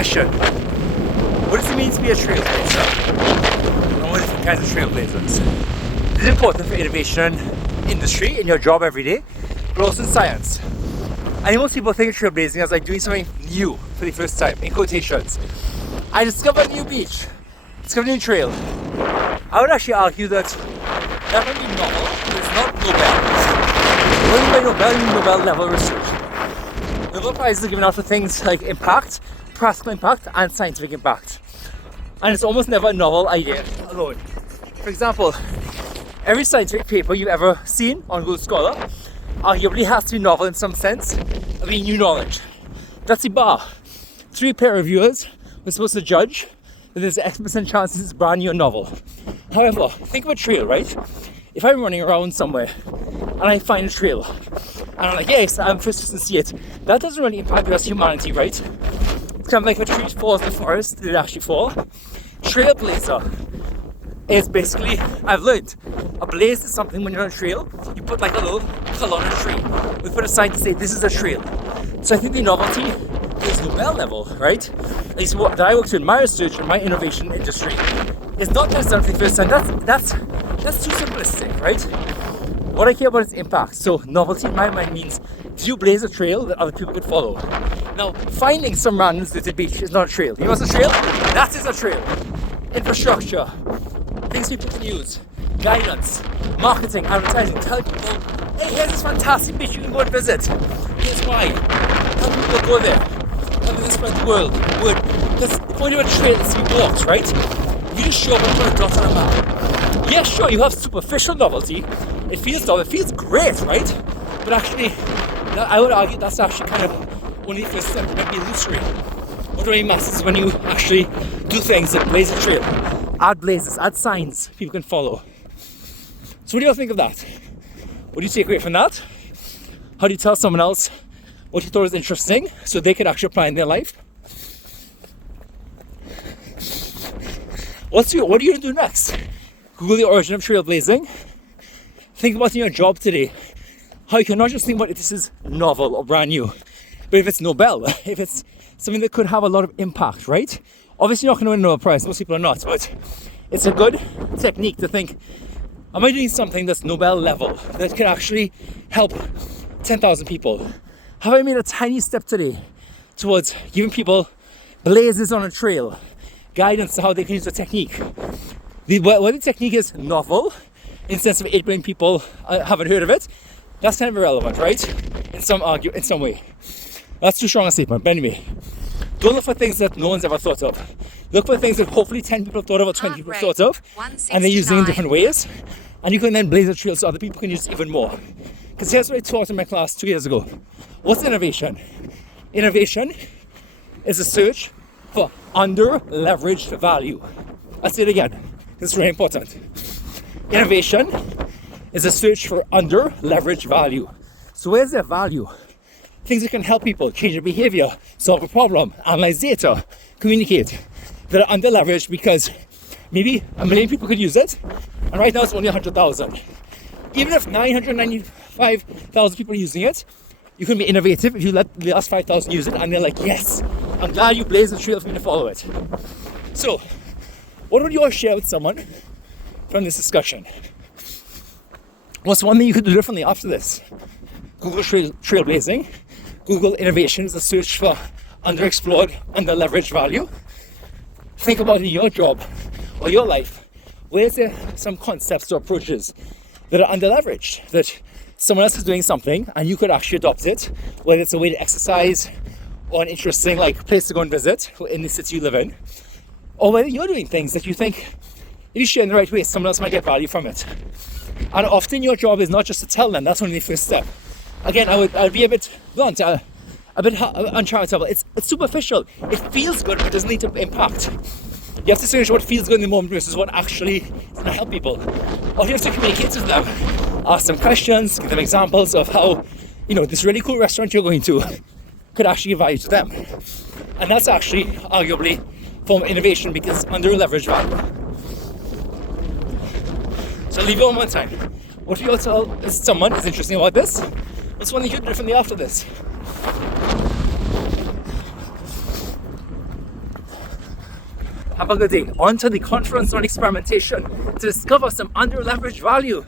question. What does it mean to be a trailblazer? And what are different kinds of trailblazers? This is important for innovation industry, in your job every day, but also in science. And most people think of trailblazing as like doing something new for the first time, in quotations. I discovered a new beach, discovered a new trail. I would actually argue that that might be novel, but it's not Nobel. When you by Nobel, you mean Nobel level research. Nobel prizes are given out for things like impact, practical impact, and scientific impact. And it's almost never a novel idea alone. For example, every scientific paper you've ever seen on Google Scholar arguably has to be novel in some sense of being new knowledge. That's the bar. 3 peer reviewers were supposed to judge that there's an X% chance this is brand new and novel. However, think of a trail, right? If I'm running around somewhere and I find a trail and I'm like, yes, I'm first to see it, that doesn't really impact the rest of humanity, right? It's kind of like if a tree falls in the forest, did it actually fall? Trailblazer is basically, I've learned, a blaze is something when you're on a trail, you put like a little color on a tree. We put a sign to say this is a trail. So I think the novelty is Nobel level, right? At least what that I work in my research and my innovation industry is not just done for the first time. That's too simplistic, right? What I care about is impact. So novelty in my mind means, do you blaze a trail that other people could follow? Now, finding some random deserted beach is not a trail. You know what's a trail? That is a trail. Infrastructure, things people can use, guidance, marketing, advertising, tell people, hey, here's this fantastic beach you can go and visit. Here's why. Help people go there. Help them spread the word. Because the point of a trail is to be walked, right? You just show up and put a dot on a map. Yeah, sure, you have superficial novelty. It feels novel, it feels great, right? But actually, I would argue that's actually kind of only the first step. It might be illusory. What really matters is when you actually do things that blaze a trail. Add blazes, add signs people can follow. So what do you all think of that? What do you take away from that? How do you tell someone else what you thought was interesting so they could actually apply in their life? What are you going to do next? Google the origin of trailblazing. Think about in your job today how you can not just think about if this is novel or brand new, but if it's Nobel, if it's something that could have a lot of impact, right? Obviously you're not going to win a Nobel Prize, most people are not, but it's a good technique to think, am I doing something that's Nobel level, that could actually help 10,000 people? Have I made a tiny step today towards giving people blazes on a trail, guidance to how they can use the technique? Whether the technique is novel, in the sense of 8 billion people haven't heard of it, that's kind of irrelevant, right? In some way. That's too strong a statement, but anyway. Don't look for things that no one's ever thought of. Look for things that hopefully 10 people have thought of or 20 people have thought of, and they're using in different ways. And you can then blaze a trail so other people can use even more. Because here's what I taught in my class 2 years ago. What's innovation? Innovation is a search for under-leveraged value. I'll say it again. This is really important. Innovation is a search for under-leveraged value. So where's their value? Things that can help people change their behavior, solve a problem, analyze data, communicate, that are under-leveraged because maybe 1 million people could use it, and right now it's only 100,000. Even if 995,000 people are using it, you can be innovative if you let the last 5,000 use it, and they're like, yes, I'm glad you blazed the trail for me to follow it. So, what would you all share with someone from this discussion? What's one thing you could do differently after this? Google trailblazing. Google innovation is a search for underexplored, under-leveraged value. Think about in your job or your life, where's there some concepts or approaches that are under-leveraged, that someone else is doing something and you could actually adopt it, whether it's a way to exercise or an interesting place to go and visit in the city you live in, or whether you're doing things that you think if you share in the right way, someone else might get value from it. And often your job is not just to tell them, that's only the first step. Again, I'd be a bit blunt, a bit uncharitable. It's superficial. It feels good, but it doesn't need to impact. You have to distinguish what feels good in the moment versus what actually is going to help people. Or you have to communicate with them, ask them questions, give them examples of how, this really cool restaurant you're going to could actually give value to them. And that's actually arguably a form of innovation because it's under leveraged value. So I'll leave you on one time. What do you all tell someone is interesting about this? What's one thing you do differently after this? Have a good day. On to the conference on experimentation to discover some under-leveraged value.